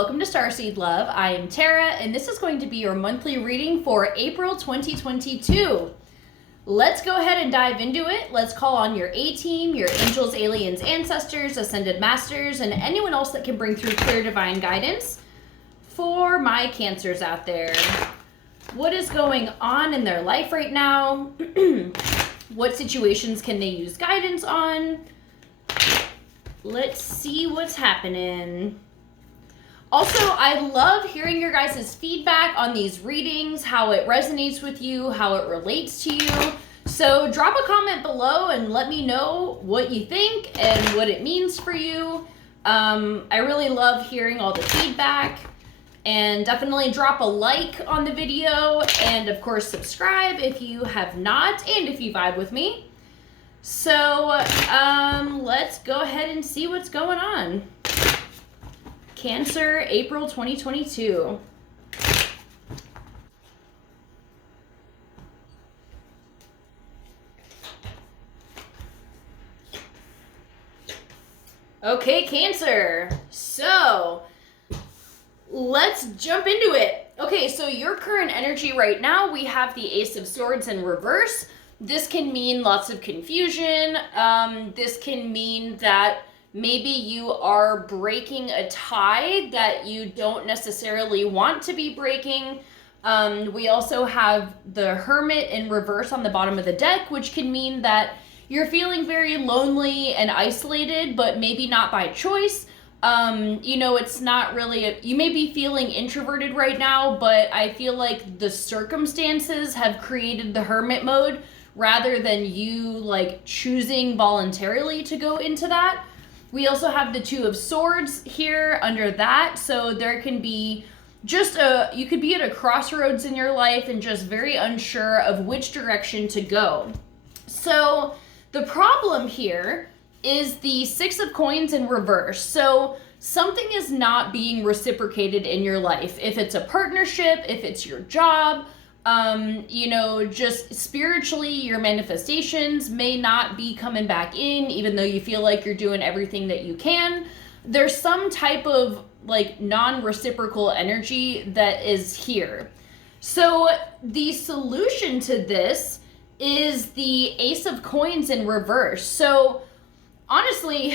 welcome to Starseed Love. I am Tara, and this is going to be your monthly reading for April 2022. Let's go ahead and dive into it. Let's call on your A-team, your angels, aliens, ancestors, ascended masters, and anyone else that can bring through clear divine guidance for my Cancers out there. What is going on in their life right now? What situations can they use guidance on? Let's see what's happening. Also, I love hearing your guys' feedback on these readings, how it resonates with you, how it relates to you. So drop a comment below and let me know what you think and what it means for you. I really love hearing all the feedback. And definitely drop a like on the video. And of course, subscribe if you have not and if you vibe with me. So let's go ahead and see what's going on. Cancer, April 2022. Okay, Cancer. So let's jump into it. Okay, so your current energy right now, we have the Ace of Swords in reverse. This can mean lots of confusion. This can mean that maybe you are breaking a tie that you don't necessarily want to be breaking. We also have the Hermit in reverse on the bottom of the deck, which can mean that you're feeling very lonely and isolated, but maybe not by choice. It's not really, you may be feeling introverted right now, but I feel like the circumstances have created the Hermit mode rather than you like choosing voluntarily to go into that. We also have the Two of Swords here under that. So there can be you could be at a crossroads in your life and just very unsure of which direction to go. So the problem here is the Six of Coins in reverse. So something is not being reciprocated in your life. If it's a partnership, if it's your job, just spiritually, your manifestations may not be coming back in, even though you feel like you're doing everything that you can. There's some type of like non-reciprocal energy that is here. So the solution to this is the Ace of Coins in reverse. So honestly,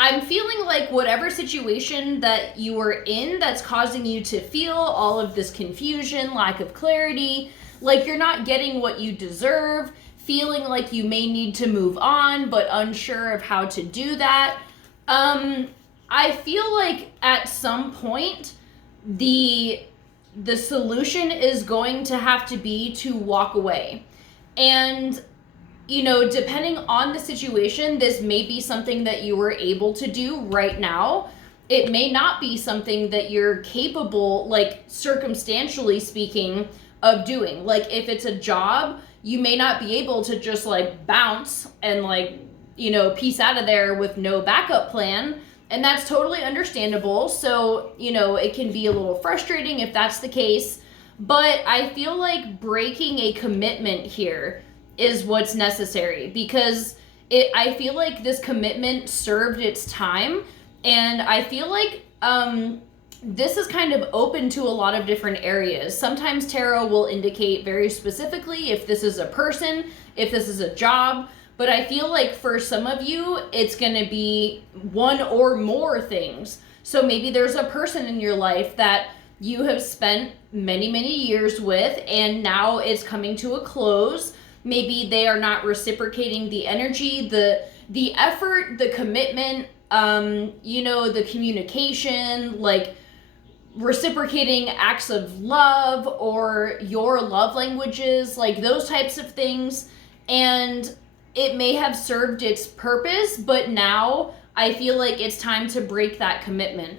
I'm feeling like whatever situation that you are in that's causing you to feel all of this confusion, lack of clarity, like you're not getting what you deserve, feeling like you may need to move on, but unsure of how to do that. I feel like at some point, the solution is going to have to be to walk away. And depending on the situation, this may be something that you were able to do right now. It may not be something that you're capable, like circumstantially speaking, of doing. Like if it's a job, you may not be able to just like bounce and peace out of there with no backup plan. And that's totally understandable. So, it can be a little frustrating if that's the case. But I feel like breaking a commitment here is what's necessary, because I feel like this commitment served its time, and I feel like this is kind of open to a lot of different areas. Sometimes tarot will indicate very specifically if this is a person, if this is a job, but I feel like for some of you, it's gonna be one or more things. So maybe there's a person in your life that you have spent many, many years with, and now it's coming to a close. Maybe they are not reciprocating the energy, the effort, the commitment, the communication, like reciprocating acts of love or your love languages, like those types of things. And it may have served its purpose, but now I feel like it's time to break that commitment.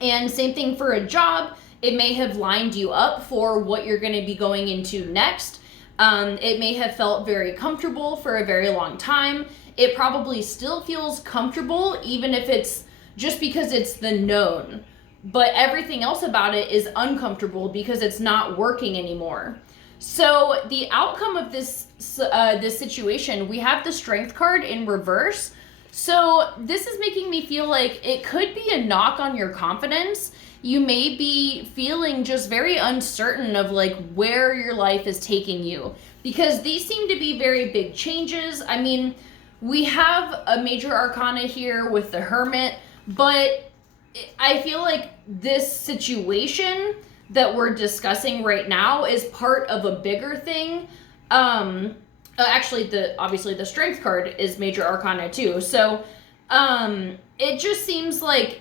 And same thing for a job. It may have lined you up for what you're going to be going into next. It may have felt very comfortable for a very long time. It probably still feels comfortable, even if it's just because it's the known. But everything else about it is uncomfortable because it's not working anymore. So the outcome of this situation, we have the Strength card in reverse. So this is making me feel like it could be a knock on your confidence. You may be feeling just very uncertain of like where your life is taking you, because these seem to be very big changes. I mean, we have a major arcana here with the Hermit, but I feel like this situation that we're discussing right now is part of a bigger thing. Actually, obviously the Strength card is major arcana too. So it just seems like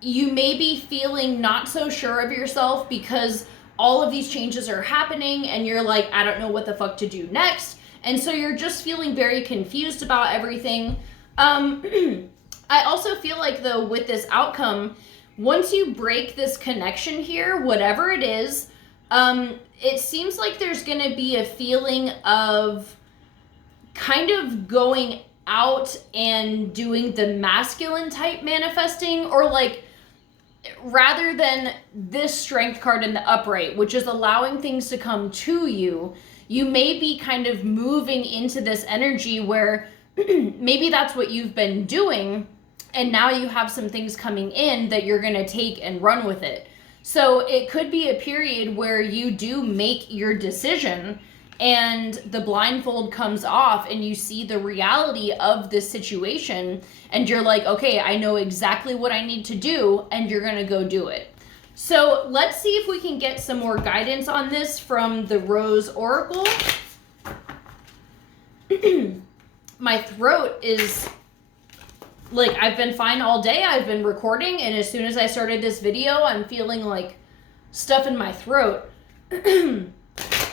you may be feeling not so sure of yourself because all of these changes are happening and you're like, I don't know what the fuck to do next. And so you're just feeling very confused about everything. I also feel like, though, with this outcome, once you break this connection here, whatever it is, it seems like there's going to be a feeling of kind of going out and doing the masculine type manifesting, or like, rather than this Strength card in the upright, which is allowing things to come to you, you may be kind of moving into this energy where maybe that's what you've been doing, and now you have some things coming in that you're going to take and run with it. So it could be a period where you do make your decision and the blindfold comes off and you see the reality of this situation and you're like, okay, I know exactly what I need to do, and you're going to go do it. So let's see if we can get some more guidance on this from the Rose Oracle. My throat is like, I've been fine all day. I've been recording, and as soon as I started this video, I'm feeling like stuff in my throat.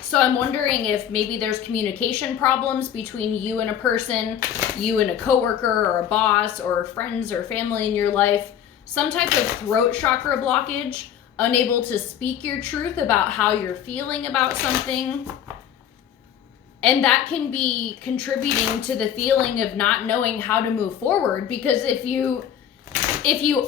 So I'm wondering if maybe there's communication problems between you and a person, you and a coworker or a boss or friends or family in your life, some type of throat chakra blockage, unable to speak your truth about how you're feeling about something. And that can be contributing to the feeling of not knowing how to move forward, because if you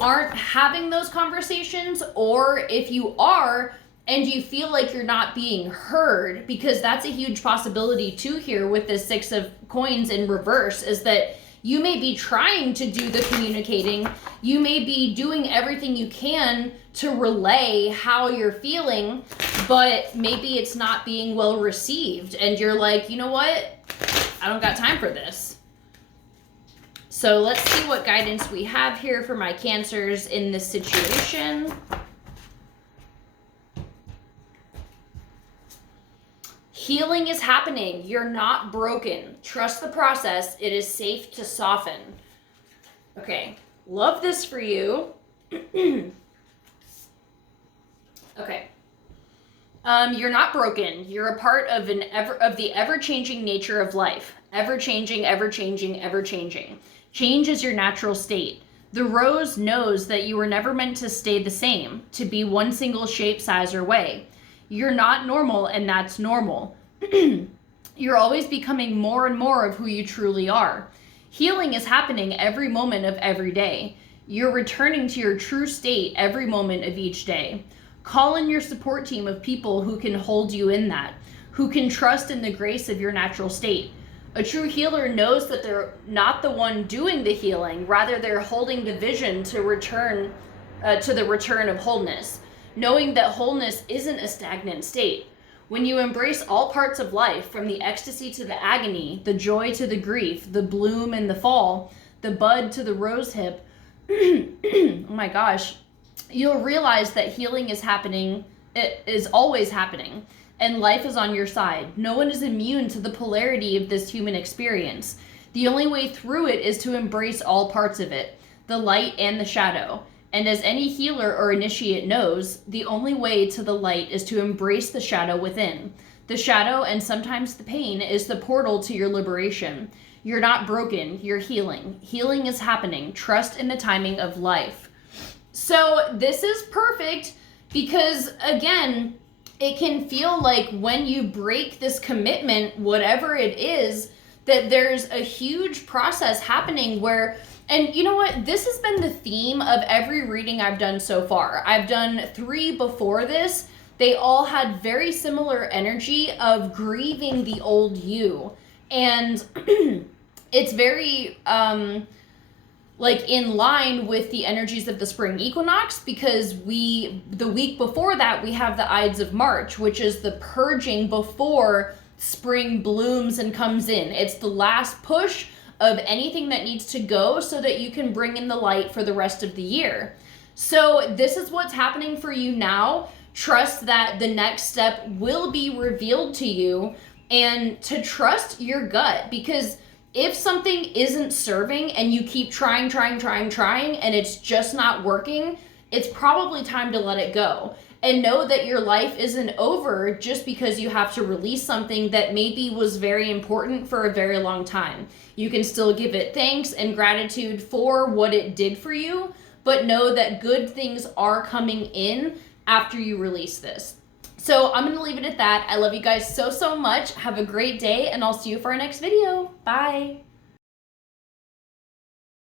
aren't having those conversations, or if you are and you feel like you're not being heard, because that's a huge possibility too here with this Six of Coins in reverse, is that you may be trying to do the communicating. You may be doing everything you can to relay how you're feeling, but maybe it's not being well received. And you're like, you know what? I don't got time for this. So let's see what guidance we have here for my Cancers in this situation. Healing is happening. You're not broken. Trust the process. It is safe to soften. Okay. Love this for you. Okay. You're not broken. You're a part of the ever-changing nature of life. Ever-changing, ever-changing, ever-changing. Change is your natural state. The rose knows that you were never meant to stay the same, to be one single shape, size, or way. You're not normal, and that's normal. You're always becoming more and more of who you truly are. Healing is happening every moment of every day. You're returning to your true state every moment of each day. Call in your support team of people who can hold you in that, who can trust in the grace of your natural state. A true healer knows that they're not the one doing the healing, rather they're holding the vision to return to the return of wholeness, knowing that wholeness isn't a stagnant state. When you embrace all parts of life, from the ecstasy to the agony, the joy to the grief, the bloom and the fall, the bud to the rose hip, oh my gosh, you'll realize that healing is happening. It is always happening, and life is on your side. No one is immune to the polarity of this human experience. The only way through it is to embrace all parts of it, the light and the shadow. And as any healer or initiate knows, the only way to the light is to embrace the shadow within. The shadow, and sometimes the pain, is the portal to your liberation. You're not broken, you're healing. Healing is happening. Trust in the timing of life. So this is perfect because, again, it can feel like when you break this commitment, whatever it is, that there's a huge process happening where, and you know what? This has been the theme of every reading I've done so far. I've done 3 before this. They all had very similar energy of grieving the old you. And it's very, like in line with the energies of the spring equinox, because the week before that we have the Ides of March, which is the purging before spring blooms and comes in. It's the last push of anything that needs to go so that you can bring in the light for the rest of the year. So this is what's happening for you now. Trust that the next step will be revealed to you, and to trust your gut, because if something isn't serving and you keep trying, and it's just not working, it's probably time to let it go. And know that your life isn't over just because you have to release something that maybe was very important for a very long time. You can still give it thanks and gratitude for what it did for you, but know that good things are coming in after you release this. So I'm going to leave it at that. I love you guys so much. Have a great day, and I'll see you for our next video. Bye.